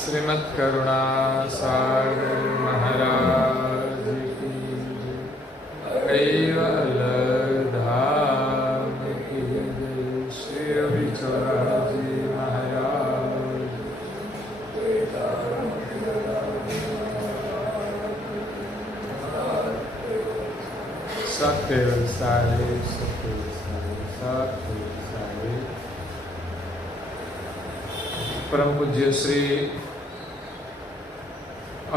श्रीमद् करुणा सागर महाराज की कैवल धाम की जय। श्री रवि जी महाराज। सत्य सारे सत्य सारे परम पूज्य श्री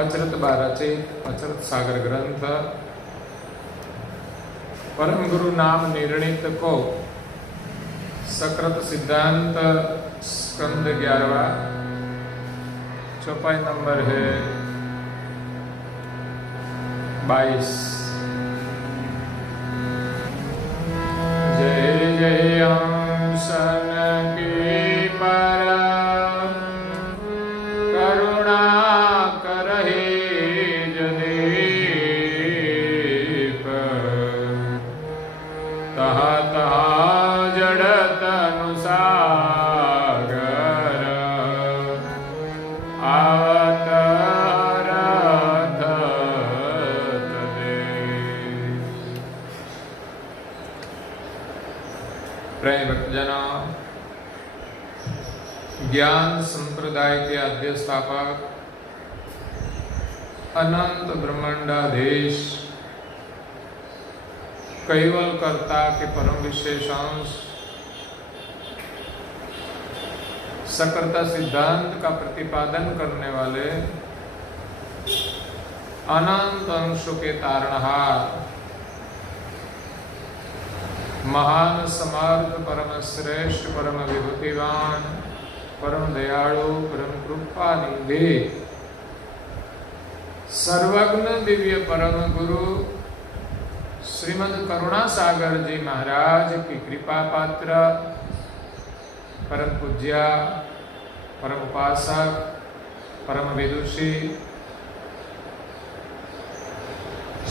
अचरत बारचित अचरत सागर ग्रंथ परम गुरु नाम निर्णित को सकृत सिद्धांत स्कंद 11वां चौपाई नंबर है 22। जय जय अंसन की पर करुणा करहि जदीप तहा तहा जड़त अनुसागर आवत रथ तदे। प्रेम भक्तजनों, ज्ञान संप्रदाय के आद्य स्थापक अनंत ब्रह्मांडाधीश कैवल कर्ता के परम विशेषांश सकर्ता सिद्धांत का प्रतिपादन करने वाले अनंत अंशों के तारणहार महान समर्थ परम श्रेष्ठ परम विभूतिवान परम दयालु परम कृपा निधि सर्वज्ञ दिव्य परम गुरु श्रीमद् करुणा सागर जी महाराज की कृपा पात्र परम पूज्य परम उपासक परम विदुषी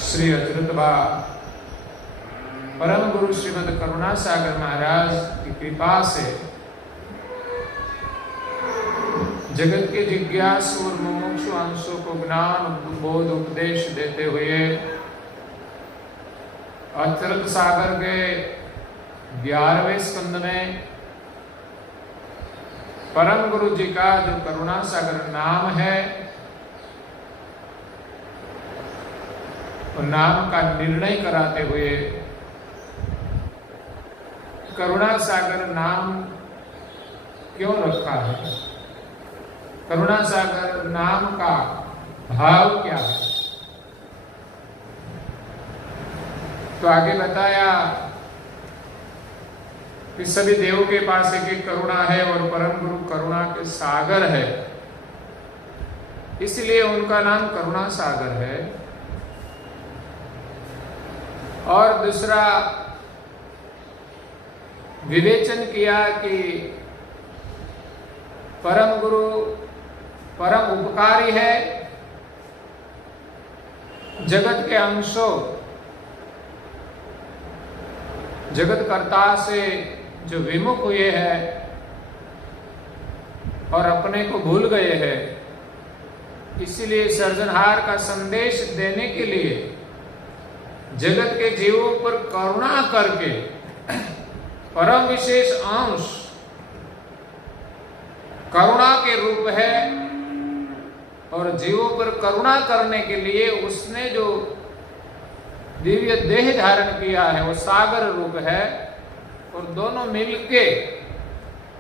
श्री अचरत परम गुरु श्रीमद् करुणा सागर महाराज की कृपा से जगत के जिज्ञासु और मुमुक्षु अंशों को ज्ञान बोध उपदेश देते हुए अचरत सागर के 11वें स्कंद में परम गुरु जी का जो करुणा सागर नाम है, उस नाम का निर्णय कराते हुए करुणा सागर नाम क्यों रखा है, करुणा सागर नाम का भाव क्या है, तो आगे बताया कि सभी देवों के पास एक एक करुणा है और परम गुरु करुणा के सागर है, इसलिए उनका नाम करुणा सागर है। और दूसरा विवेचन किया कि परम गुरु परम उपकारी है, जगत के अंशों जगत कर्ता से जो विमुख हुए हैं और अपने को भूल गए हैं, इसीलिए सर्जनहार का संदेश देने के लिए जगत के जीवों पर करुणा करके परम विशेष अंश करुणा के रूप है और जीवों पर करुणा करने के लिए उसने जो दिव्य देह धारण किया है वो सागर रूप है, और दोनों मिलके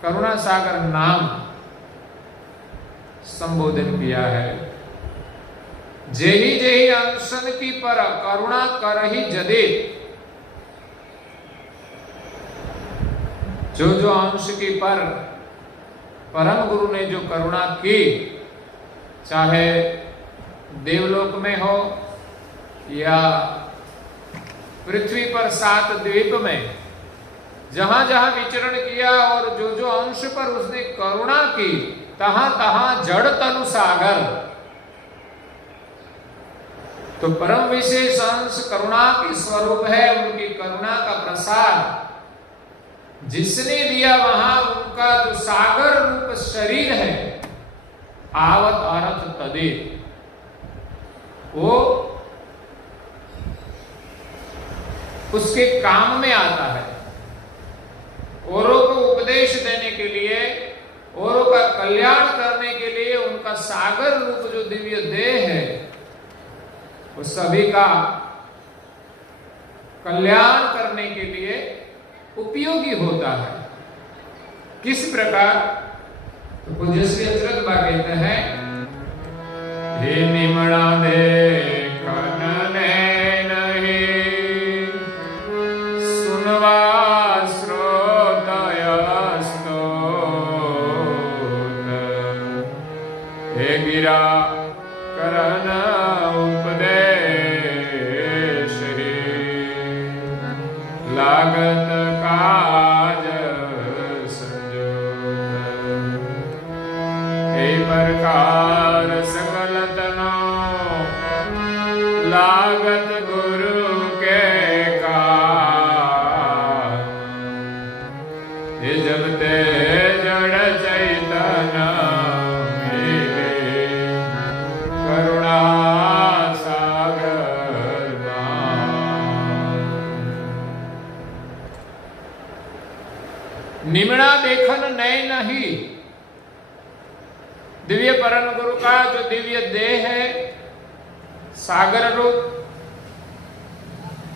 करुणा सागर नाम संबोधन किया है। जेहि जेहि अंशन की पर करुणा करहि जदे, जो जो अंश की पर परम गुरु ने जो करुणा की, चाहे देवलोक में हो या पृथ्वी पर 7 द्वीप में जहां जहां विचरण किया और जो जो अंश पर उसने करुणा की, तहां तहां जड़ तनु सागर। तो परम विशेष अंश करुणा की स्वरूप है, उनकी करुणा का प्रसाद जिसने दिया वहां उनका जो सागर रूप शरीर है आवत अर्थ तदेव, वो उसके काम में आता है। औरों को उपदेश देने के लिए, औरों का कल्याण करने के लिए उनका सागर रूप जो दिव्य देह है वो सभी का कल्याण करने के लिए उपयोगी होता है। किस प्रकार? तो पूज्य श्री अचरज बा कहते हैं, हे निमणा देखन नैन हे, सुनवा गिरा करन उपदेश ही, लागत काज संजोग। हे प्रकार सकल तनो, लागत गुरु के काज। ये जब ते जड़ चैतन निमणा देखन नैन ही, दिव्य परम गुरु का जो दिव्य देह है सागर रूप,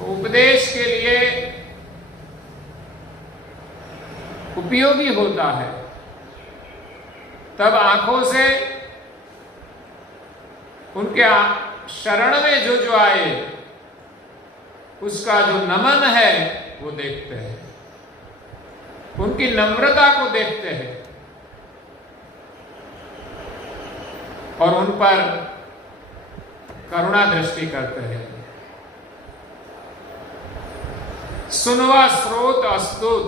उपदेश के लिए उपयोगी होता है। तब आंखों से उनके शरण में जो जो आए उसका जो नमन है वो देखते हैं, उनकी नम्रता को देखते हैं और उन पर करुणा दृष्टि करते हैं। सुनवा स्रोत अस्तुत,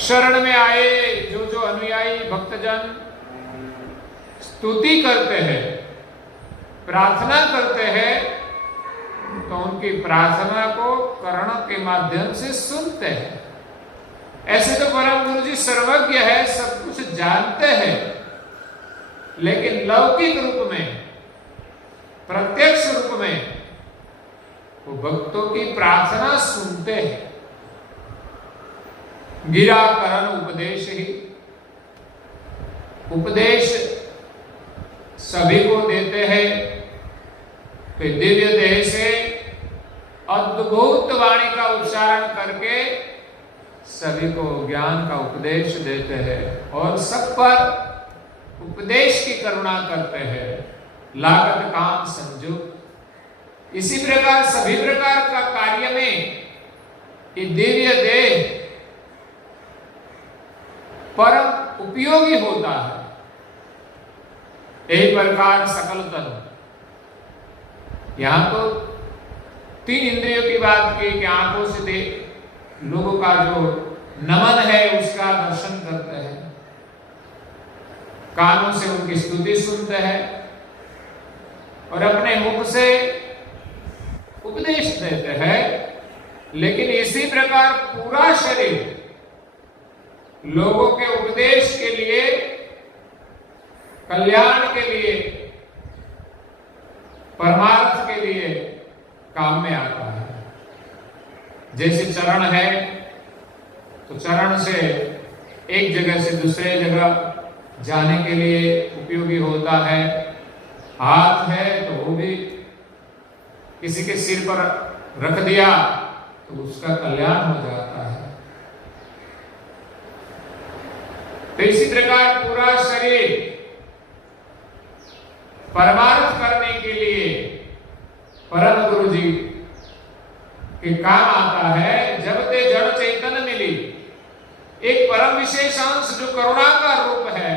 शरण में आए जो जो अनुयायी भक्तजन स्तुति करते हैं, प्रार्थना करते हैं, तो उनकी प्रार्थना को कर्ण के माध्यम से सुनते हैं। ऐसे तो परम गुरु जी सर्वज्ञ है, सब कुछ जानते हैं, लेकिन लौकिक रूप में, प्रत्यक्ष रूप में वो भक्तों की प्रार्थना सुनते हैं। गिरा करण उपदेश ही, उपदेश सभी को देते हैं। तो दिव्य देह से अद्भुत वाणी का उच्चारण करके सभी को ज्ञान का उपदेश देते हैं और सब पर उपदेश की करुणा करते हैं। लागत काम संजुग, इसी प्रकार सभी प्रकार का कार्य में ये दिव्य देह परम उपयोगी होता है। एक प्रकार सकल तन, यहां तो 3 इंद्रियों की बात की कि आंखों से देख लोगों का जो नमन है उसका दर्शन करते हैं, कानों से उनकी स्तुति सुनते हैं और अपने मुख से उपदेश देते हैं। लेकिन इसी प्रकार पूरा शरीर लोगों के उपदेश के लिए, कल्याण के लिए, परमार्थ के लिए काम में आता है। जैसे चरण है तो चरण से एक जगह से दूसरे जगह जाने के लिए उपयोगी होता है। हाथ है तो वो भी किसी के सिर पर रख दिया तो उसका कल्याण हो जाता है। तो इसी प्रकार पूरा शरीर परमार्थ करने के लिए परम गुरु जी के काम आता है। जब ते जड़ चैतन्य मिली, एक परम विशेष अंश जो करुणा का रूप है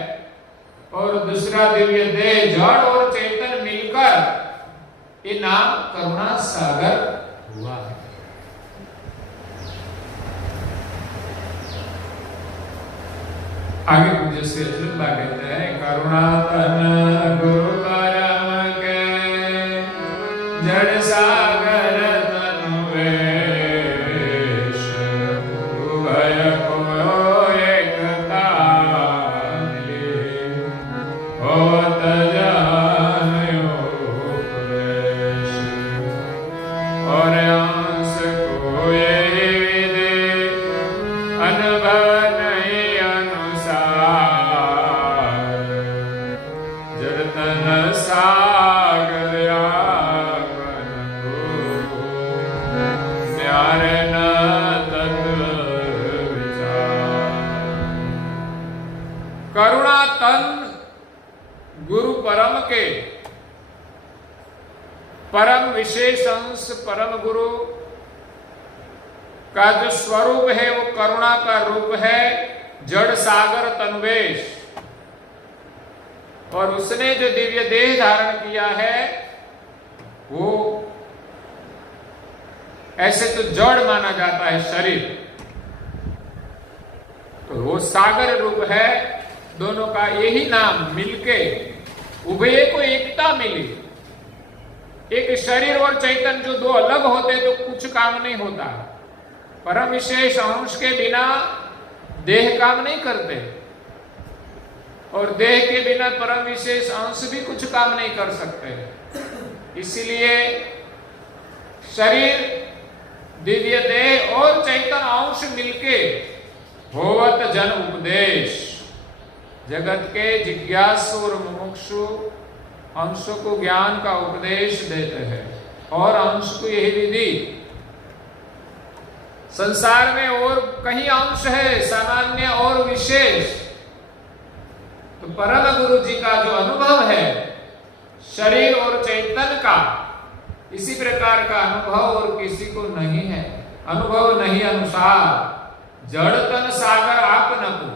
और दूसरा दिव्य देह जड़ और चैतन्य मिलकर ये नाम करुणा सागर हुआ है। आगे पूज्य श्री अच्युत कहते हैं, करुणा तन गुरु परम के जड़ सागर तनु वेश, उभय को एकता मिली। करुणा तन गुरु परम के परम विशेष अंश परम गुरु का जो स्वरूप है वो करुणा का रूप है, जड़ सागर तन्वेश। और उसने जो दिव्य देह धारण किया है वो ऐसे तो जड़ माना जाता है शरीर, तो वो सागर रूप है। दोनों का यही नाम मिलके उभय को एकता मिली। एक शरीर और चैतन्य जो दो अलग होते तो कुछ काम नहीं होता। परम विशेष अंश के बिना देह काम नहीं करते और देह के बिना परम विशेष अंश भी कुछ काम नहीं कर सकते। इसलिए शरीर, दिव्य देह और चैतन्य अंश मिलके होवत जन उपदेश, जगत के जिज्ञासु और मुमुक्षु अंशों को ज्ञान का उपदेश देते हैं। और अंश को यही विधि, संसार में और कहीं अंश है सामान्य और विशेष, तो परम गुरु जी का जो अनुभव है शरीर और चैतन्य का, इसी प्रकार का अनुभव और किसी को नहीं है। अनुभव नहीं अनुसार जड़ तन सागर आप नपु,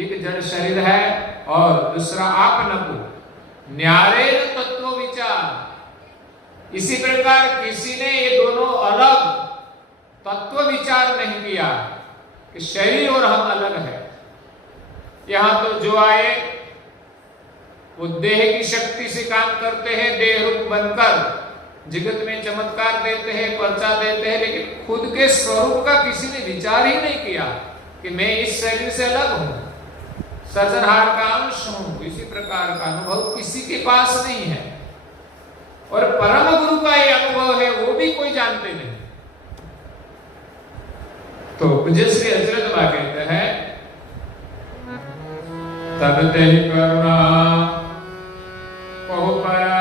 एक जड़ शरीर है और दूसरा आप नपु, न्यारे तत्व विचार। इसी प्रकार किसी ने ये दोनों अलग तत्व विचार नहीं किया कि शरीर और हम अलग है। यहां तो जो आए वो देह की शक्ति से काम करते हैं, देह रूप बनकर जगत में चमत्कार देते हैं, पर्चा देते हैं, लेकिन खुद के स्वरूप का किसी ने विचार ही नहीं किया कि मैं इस शरीर से अलग हूं, सर्जनहार का अंश हूं। इसी प्रकार का अनुभव किसी के पास नहीं है। और परम गुरु का ये अनुभव है वो भी कोई जानते नहीं। तो पूज्य श्री हजरत बा कहते हैं, तब ते करुणा को परा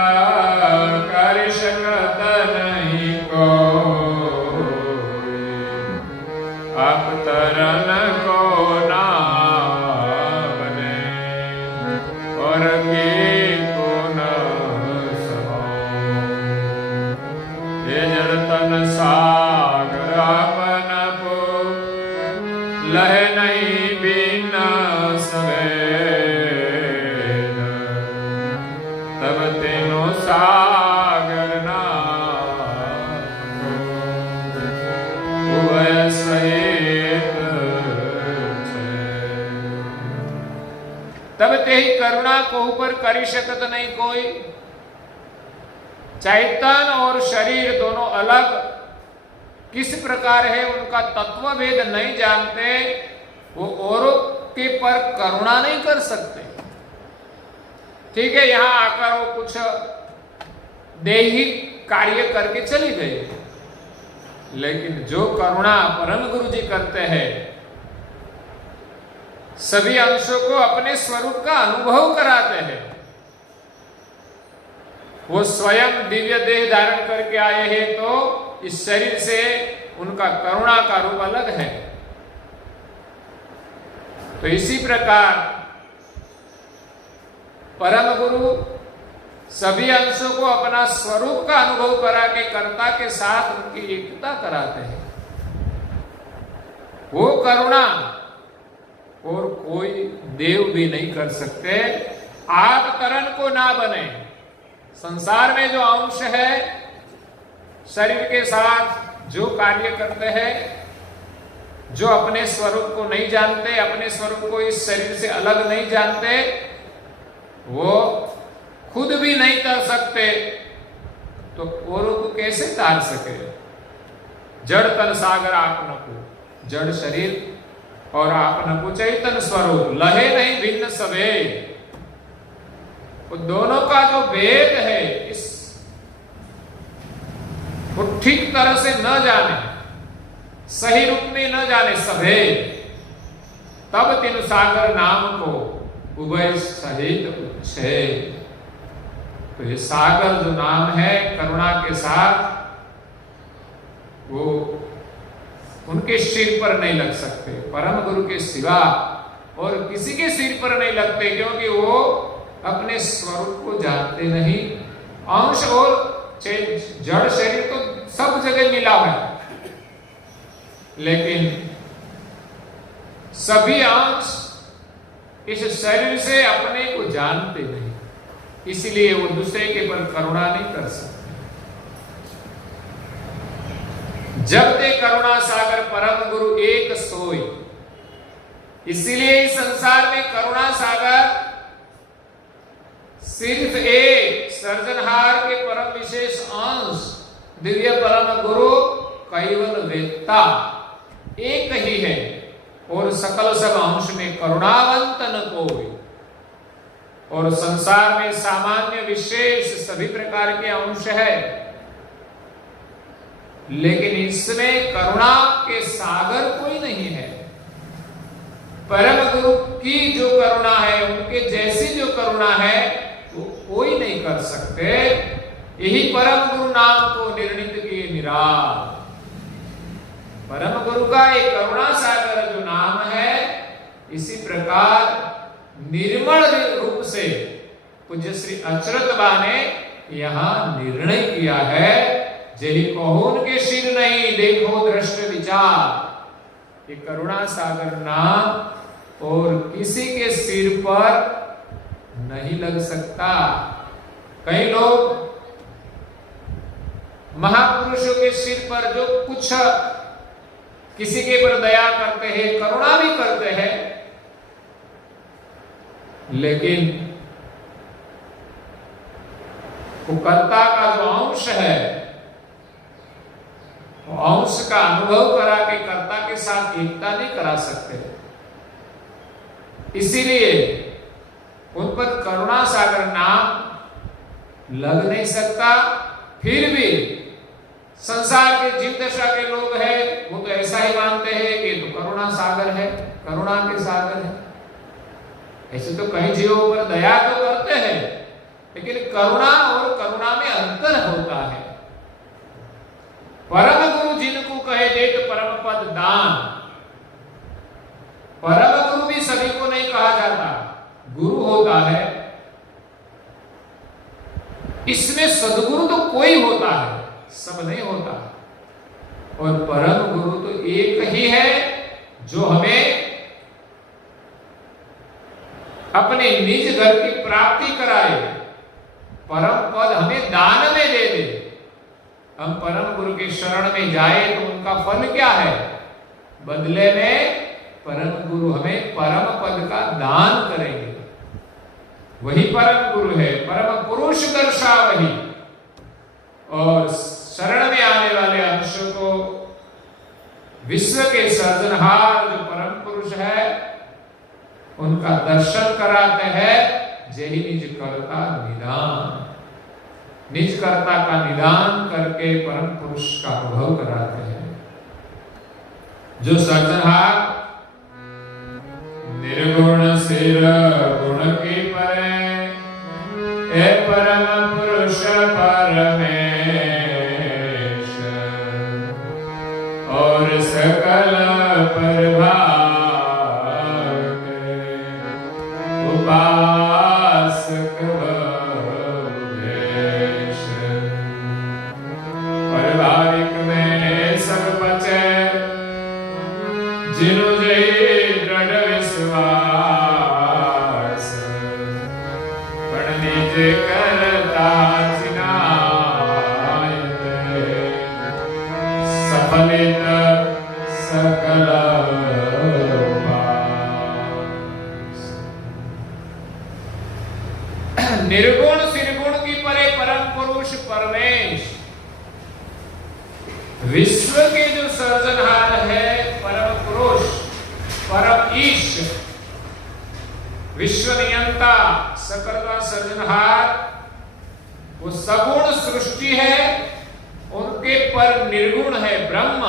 कर सकत नहीं को, आप तरन को ना बने और के को न सहो। ये जड़ तन सागर आपन को लह नहीं बिना सवेद, तब तेनो सागर ना उभय सहित। तब ते ही करुणा को ऊपर करी शकत नहीं कोई। चैतन्य और शरीर दोनों अलग किस प्रकार है उनका तत्व भेद नहीं जानते, वो औरों के पर करुणा नहीं कर सकते। ठीक है, यहां आकर वो कुछ दैहिक कार्य करके चली गई, लेकिन जो करुणा परम गुरु जी करते हैं, सभी अंशों को अपने स्वरूप का अनुभव कराते हैं। वो स्वयं दिव्य देह धारण करके आए हैं, तो इस शरीर से उनका करुणा का रूप अलग है। तो इसी प्रकार परम गुरु सभी अंशों को अपना स्वरूप का अनुभव करा के कर्ता के साथ उनकी एकता कराते हैं। वो करुणा और कोई देव भी नहीं कर सकते। आप तरन को ना बने। संसार में जो अंश है शरीर के साथ जो कार्य करते हैं, जो अपने स्वरूप को नहीं जानते, अपने स्वरूप को इस शरीर से अलग नहीं जानते, वो खुद भी नहीं कर सकते, तो औरों को कैसे तार सके। जड़ तन सागर आपन को, जड़ शरीर और आपन को चैतन्य स्वरूप, लहे नहीं भिन्न सवे। वो दोनों का जो भेद है इस वो ठीक तरह से न जाने, सही रूप में न जाने सभे, तब तीन सागर नाम को उभय सहित उच्छे। तो ये सागर जो नाम है करुणा के साथ, वो उनके सिर पर नहीं लग सकते। परम गुरु के सिवा और किसी के सिर पर नहीं लगते, क्योंकि वो अपने स्वरूप को जानते नहीं। अंश और जड़ शरीर तो सब जगह मिला हुआ है, लेकिन सभी अंश इस शरीर से अपने को जानते नहीं, इसलिए वो दूसरे के पर करुणा नहीं कर सकते। जब ते करुणा सागर परम गुरु एक सोई, इसीलिए इस संसार में करुणा सागर सिर्फ एक सर्जनहार के परम विशेष अंश दिव्य परम गुरु कैवल वेत्ता एक ही है, और सकल सब अंश में करुणावंत न कोई। और संसार में सामान्य विशेष सभी प्रकार के अंश है, लेकिन इसमें करुणा के सागर कोई नहीं है। परम गुरु की जो करुणा है, उनके जैसी जो करुणा है, वो कोई नहीं कर सकते। यही परम गुरु नाम को निर्णित किए निराल। परम गुरु का एक करुणा सागर जो नाम है, इसी प्रकार निर्मल रूप से पूज्य श्री अचरत बा ने यहां निर्णय किया है। जही कहोन के सिर नहीं देखो दृष्ट विचार, ये करुणा सागर नाम और किसी के सिर पर नहीं लग सकता। कई लोग महापुरुषों के सिर पर जो कुछ किसी के पर दया करते हैं, करुणा भी करते हैं, लेकिन वो कर्ता का जो अंश है, वो अंश का अनुभव करा के कर्ता के साथ एकता नहीं करा सकते। इसीलिए उन पर करुणा सागर नाम लग नहीं सकता। फिर भी संसार के जीव दशा के लोग हैं, वो तो ऐसा ही मानते हैं कि तो करुणा सागर है, करुणा के सागर है। ऐसे तो कई जीवों पर दया तो करते हैं, लेकिन करुणा और करुणा में अंतर होता है। परम गुरु जिनको कहे देत परम पद दान, परम गुरु भी सभी को नहीं कहा जाता, गुरु होता है। इसमें सदगुरु तो कोई होता है, सब नहीं होता। और परम गुरु तो एक ही है, जो हमें अपने निज घर की प्राप्ति कराए, परम पद हमें दान में दे दे। हम परम गुरु के शरण में जाए तो उनका फल क्या है? बदले में परम गुरु हमें परम पद का दान करेंगे। वही परम गुरु है, परम पुरुष दर्शा वही। और शरण में आने वाले अंशों को विश्व के सर्जनहार जो परम पुरुष है, उनका दर्शन कराते हैं। जय निज कर्ता निदान, निज कर्ता का निदान करके परम पुरुष का अनुभव कराते हैं। जो सर्जनहार निर्गुण सिर गुण के परे, हे परम पुरुष परमेश, और सकल प्रभाग उपासक भवेश। परभाविक में सब बचे, जिनु जय दृढ़ विश्वास, पण निज करता सफलित सकल निर्गुण सिरगुण की परे परम पुरुष परमेश, विश्व के जो सर्जनहार है, परम पुरुष परम ईश, विश्व नियंता सकल का सर्जनहार, वो सगुण सृष्टि है, उनके पर निर्गुण है ब्रह्म,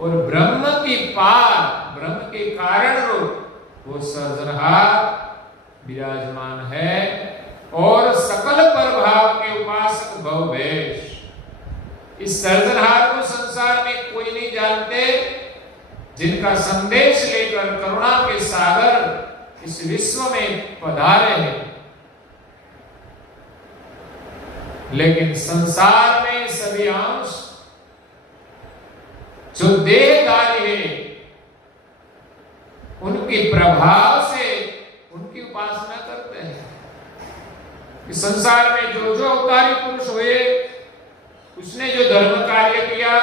और ब्रह्म की पार, ब्रह्म के कारण रूप वो सर्जनहार विराजमान है। और सकल प्रभाव के उपासक भवेश, इस सर्जनहार को संसार में कोई नहीं जानते, जिनका संदेश लेकर करुणा के सागर इस विश्व में पधारे हैं, लेकिन संसार में सभी अंश जो देहधारी है उनके प्रभाव से उनकी उपासना करते हैं। कि संसार में जो जो अवतारी पुरुष हुए, उसने जो धर्म कार्य किया,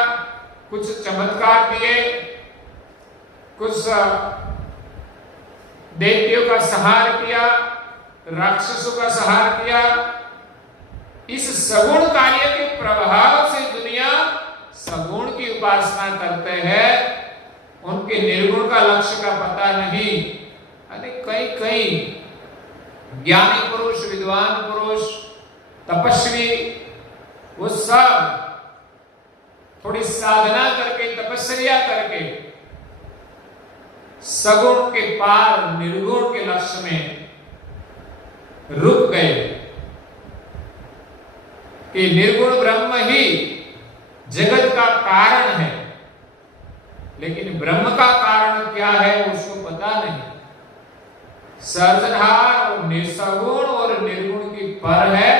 कुछ चमत्कार किए, कुछ दैत्यों का संहार किया, राक्षसों का संहार किया, इस सगुण कार्य के प्रभाव से दुनिया सगुण की उपासना करते हैं, उनके निर्गुण का लक्ष्य का पता नहीं। अरे कई कई ज्ञानी पुरुष, विद्वान पुरुष, तपस्वी, वो सब थोड़ी साधना करके, तपस्या करके सगुण के पार निर्गुण के लक्ष्य में रुक गए कि निर्गुण ब्रह्म ही जगत का कारण है, लेकिन ब्रह्म का कारण क्या है उसको पता नहीं। सर्जनहार और निसगुण और निर्गुण की पर है,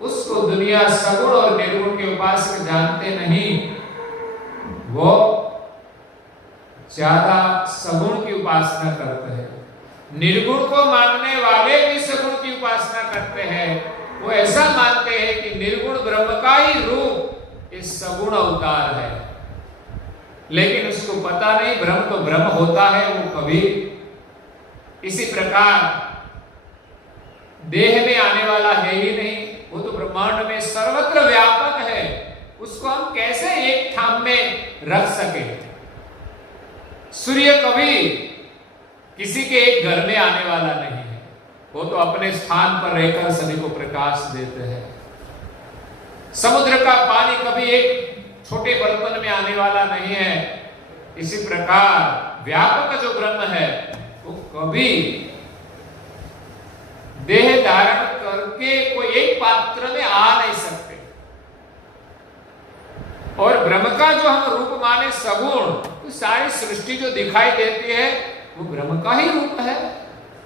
उसको दुनिया सगुण और निर्गुण के उपासक जानते नहीं। वो ज्यादा सगुण की उपासना करते हैं। निर्गुण को मानने वाले भी सगुण की उपासना करते हैं। वो ऐसा मानते हैं कि निर्गुण ब्रह्म का ही रूप इस सगुण अवतार है, लेकिन उसको पता नहीं ब्रह्म तो ब्रह्म होता है, वो कभी। इसी प्रकार देह में आने वाला है ही नहीं, वो तो ब्रह्मांड में सर्वत्र व्यापक है, उसको हम कैसे एक ठाम में रख सके। सूर्य कभी किसी के एक घर में आने वाला नहीं है, वो तो अपने स्थान पर रहकर सभी को प्रकाश देते हैं। समुद्र का पानी कभी एक छोटे बर्तन में आने वाला नहीं है। इसी प्रकार व्यापक जो ब्रह्म है वो कभी देह धारण करके कोई एक पात्र में आ नहीं सकते। और ब्रह्म का जो हम रूप माने सगुण, तो सारी सृष्टि जो दिखाई देती है वो ब्रह्म का ही रूप है,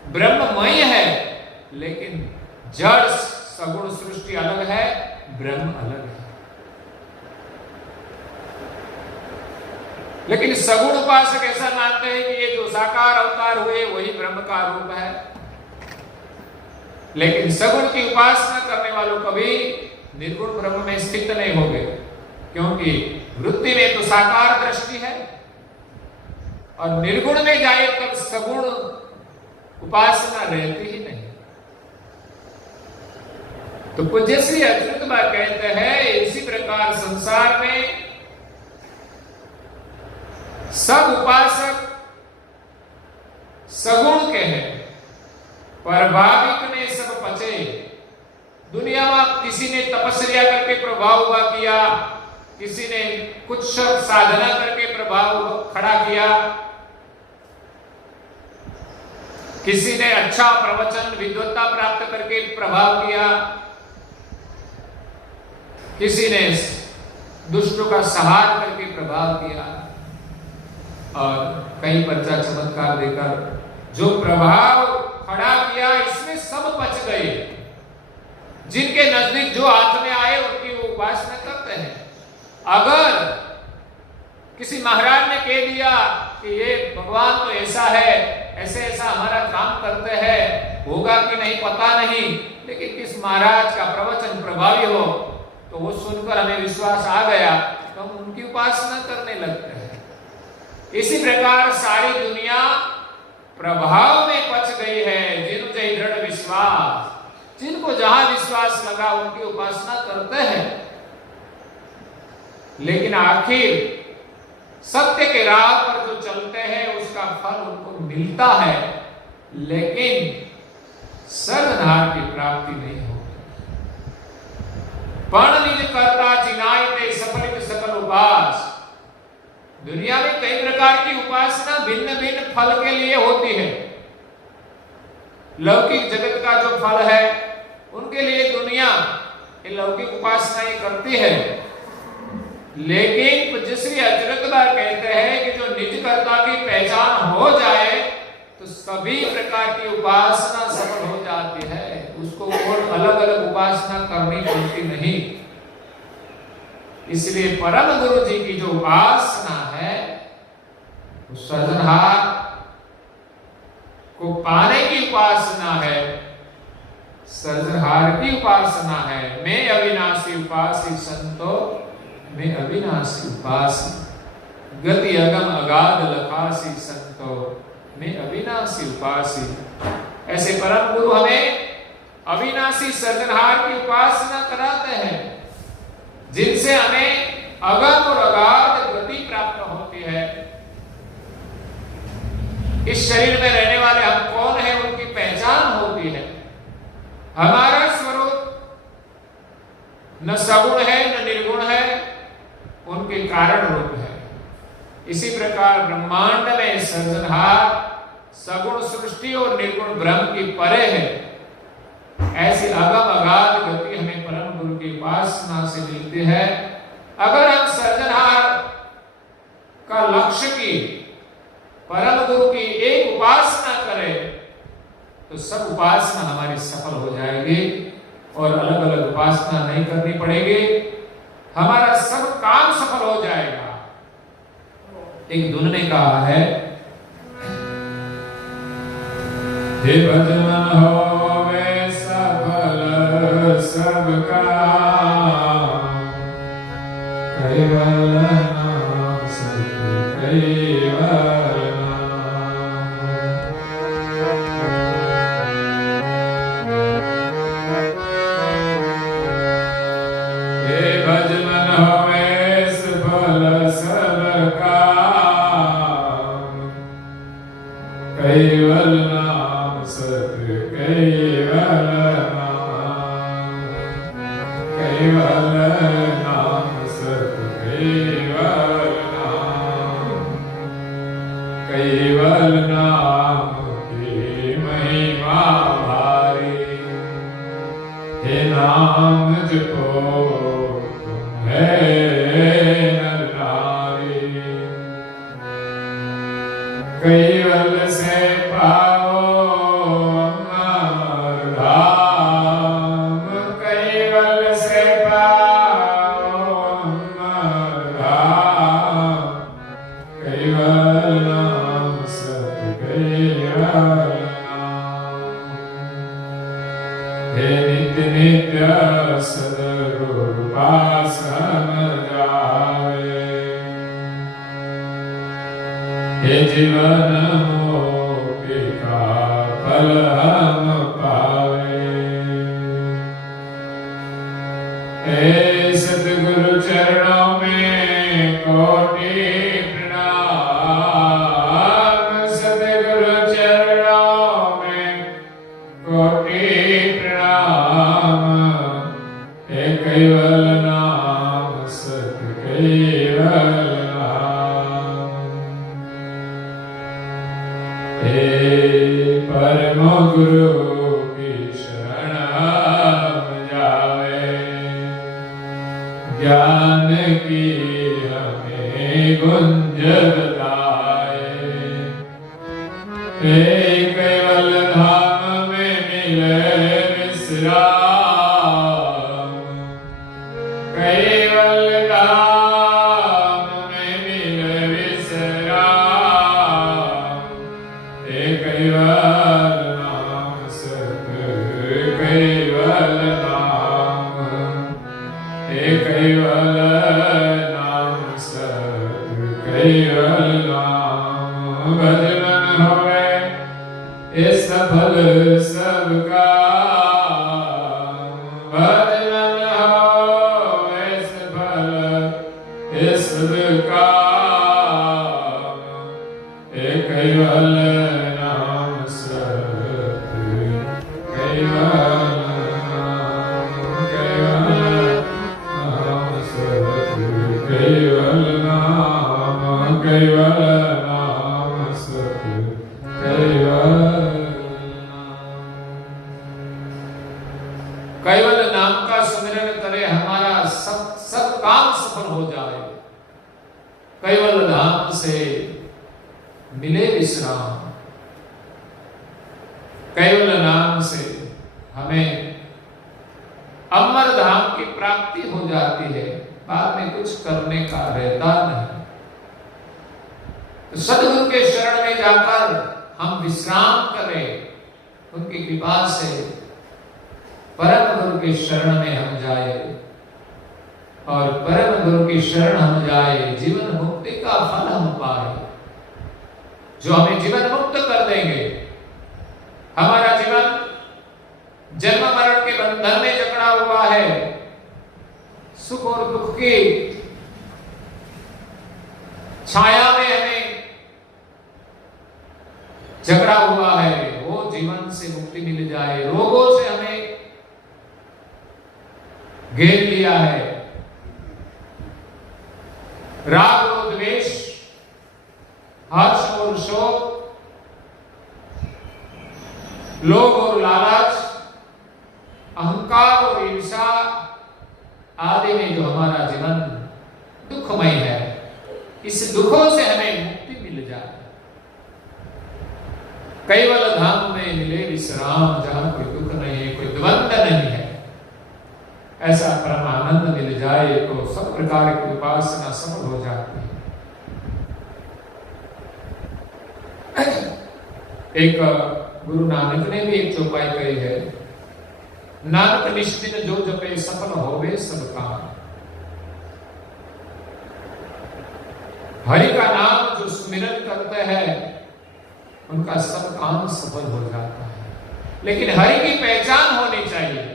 ब्रह्ममय है। लेकिन जड़ सगुण सृष्टि अलग है, ब्रह्म अलग है। लेकिन सगुण उपासक ऐसा मानते हैं कि ये जो साकार अवतार हुए वही ब्रह्म का रूप है। लेकिन सगुण की उपासना करने वालों कभी निर्गुण ब्रह्म में स्थित नहीं होंगे, क्योंकि वृत्ति में तो साकार दृष्टि है, और निर्गुण में जाए तब सगुण उपासना रहती ही नहीं। तो पूज्य श्री अच्युत कहते हैं, इसी प्रकार संसार में सब उपासक सगुण के हैं, पर भाविक ने सब पचे। दुनिया में किसी ने तपस्या करके प्रभाव हुआ किया, किसी ने कुछ साधना करके प्रभाव खड़ा किया, किसी ने अच्छा प्रवचन विद्वत्ता प्राप्त करके प्रभाव किया, किसी ने दुष्टों का संहार करके प्रभाव किया, और कई पर्चा चमत्कार देकर जो प्रभाव खड़ा किया, इसमें सब पच गए। जिनके नजदीक जो हाथ में आए उनकी वो उपासना करते हैं। अगर किसी महाराज ने कह दिया कि ये भगवान तो ऐसा है, ऐसे ऐसा हमारा काम करते हैं, होगा कि नहीं पता नहीं, लेकिन किस महाराज का प्रवचन प्रभावी हो तो वो सुनकर हमें विश्वास आ गया, तो हम उनकी उपासना करने लगते हैं। इसी प्रकार सारी दुनिया प्रभाव में पच गई है। जिनको दृढ़ विश्वास, जिनको जहां विश्वास लगा उनकी उपासना करते हैं। लेकिन आखिर सत्य के राह पर जो चलते हैं उसका फल उनको मिलता है, लेकिन सर्वधार की प्राप्ति नहीं होती। पण निज करता चिनायते सफलित सकल उपास। दुनिया में कई प्रकार की उपासना भिन्न भिन्न फल के लिए होती है। लौकिक जगत का जो फल है उनके लिए दुनिया ये लौकिक उपासना ये करती है, लेकिन पूज्य श्री अचरकदार कहते हैं कि जो निज कर्ता की पहचान हो जाए तो सभी प्रकार की उपासना सफल हो जाती है, उसको और अलग अलग उपासना करनी पड़ती नहीं। इसलिए परम गुरु जी की जो उपासना है वो सृजनहार को पाने की उपासना है, सृजनहार की उपासना है। मैं अविनाशी उपासी संतो, मैं अविनाशी उपासी, गति अगम अगाध लखासी संतो, मैं अविनाशी उपासी। ऐसे परम गुरु हमें अविनाशी सृजनहार की उपासना कराते हैं, जिनसे हमें अगम और अगाध गति प्राप्त होती है। इस शरीर में रहने वाले हम कौन है उनकी पहचान होती है। हमारा स्वरूप न सगुण है न निर्गुण है, उनके कारण रूप है। इसी प्रकार ब्रह्मांड में सृजनहार सगुण सृष्टि और निर्गुण ब्रह्म की परे है। ऐसी अगम अगाध गति हमें परम गुरु की उपासना से मिलती है। अगर हम सृजनहार का लक्ष्य की परम गुरु की एक उपासना करें तो सब उपासना हमारी सफल हो जाएगी और अलग अलग उपासना नहीं करनी पड़ेगी, हमारा सब काम सफल हो जाएगा। एक धुन ने कहा है, हे भजन होवे सफल सबका, कैवल नाम सत कैवल। कैवल नाम सत कैवल नाम, कैवल नाम सत कैवल नाम, कैवल नाम की महिमा भारी, हे नाम जपो तुम है नर नारी। कैवल से पाओ अमर धाम, कैवल से पाओ अमर धाम, कैवल नाम सत कैवल नाम। हे नित्य नित्य सदगुरु पास हम जावे, हे जीवन मोक्ष का फल हम पावे। हे सतगुरु चरणों में कोटि प्रणाम, सतगुरु चरणों में कोटि प्रणाम। हे कैवल नाम सत कैवल नाम, हे परम गुरु की शरण हम जावे, ज्ञान की हमें गुंज बताए। हे कैवल धाम में मिले विश्राम, कैवल धाम में मिले विश्राम। हे कैवल नाम सत कैवल नाम, हे कैवल नाम सत कैवल नाम। भजन होवे ये सफल सबका, भजन होवे सफल ये सबका। हे कैवल नाम सत कैवल नाम, कैवल नाम सत कैवल नाम, कैवल नाम सत कैवल नाम। केवल नाम से हमें अमर धाम की प्राप्ति हो जाती है, बाद में कुछ करने का रहता नहीं। तो सदगुरु के शरण में जाकर हम विश्राम करें, उनकी कृपा से परम गुरु के शरण में हम जाए, और परम गुरु की शरण हम जाए, जीवन मुक्ति का फल हम पाए, जो हमें जीवन मुक्त कर देंगे। हमारा जीवन जन्म मरण के बंधन में जकड़ा हुआ है, सुख और दुख की छाया में हमें झगड़ा हुआ है, वो जीवन से मुक्ति मिल जाए। रोगों से हमें घेर लिया है, राग और द्वेष, हर्ष और शोक, लोभ और लालच, अहंकार और ईर्षा आदि में जो हमारा जीवन दुखमय है, इस दुखों से हमें मुक्ति मिल जाए। केवल धाम में मिले विश्राम, जहां कोई दुख नहीं है, कोई द्वंद्व नहीं है, ऐसा परम आनंद मिल जाए तो सब प्रकार की उपासना सफल हो जाती है। एक गुरु नानक ने भी एक चौपाई कही है, नानक निश्चित जो जपे सफल होवे सब काम। हरि का नाम जो सुमिरन करते हैं उनका सब काम सफल हो जाता है, लेकिन हरि की पहचान होनी चाहिए।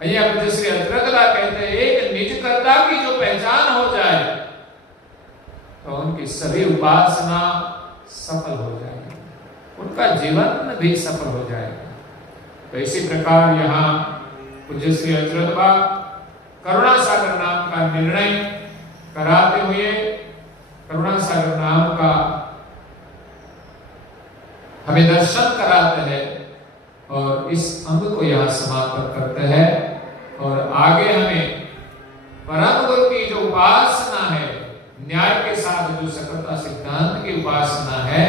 पूज्य श्री अद्वैतदा कहते हैं, एक निज कर्ता की जो पहचान हो जाए तो उनकी सभी उपासना सफल हो जाएगी, उनका जीवन भी सफल हो जाएगा। तो इसी प्रकार यहाँ पूज्य श्री अद्वैतदा करुणा सागर नाम का निर्णय कराते हुए करुणा सागर नाम का हमें दर्शन कराते हैं और इस अंग को यहाँ समाप्त करते हैं। और आगे हमें परम गुरु की जो उपासना है, न्याय के साथ जो सकलता सिद्धांत की उपासना है,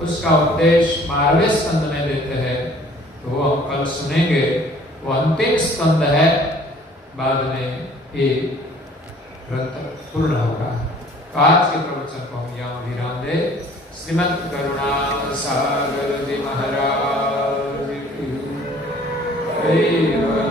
उसका उपदेश 12वें स्कंद में देते हैं, तो वो हम कल सुनेंगे। वो अंतिम स्कंद है, बाद में ये ग्रंथ पूर्ण होगा। आज के प्रवचन को हम यहाँ विराम दे। श्रीमद् करुणा सागर जी महाराज की जय।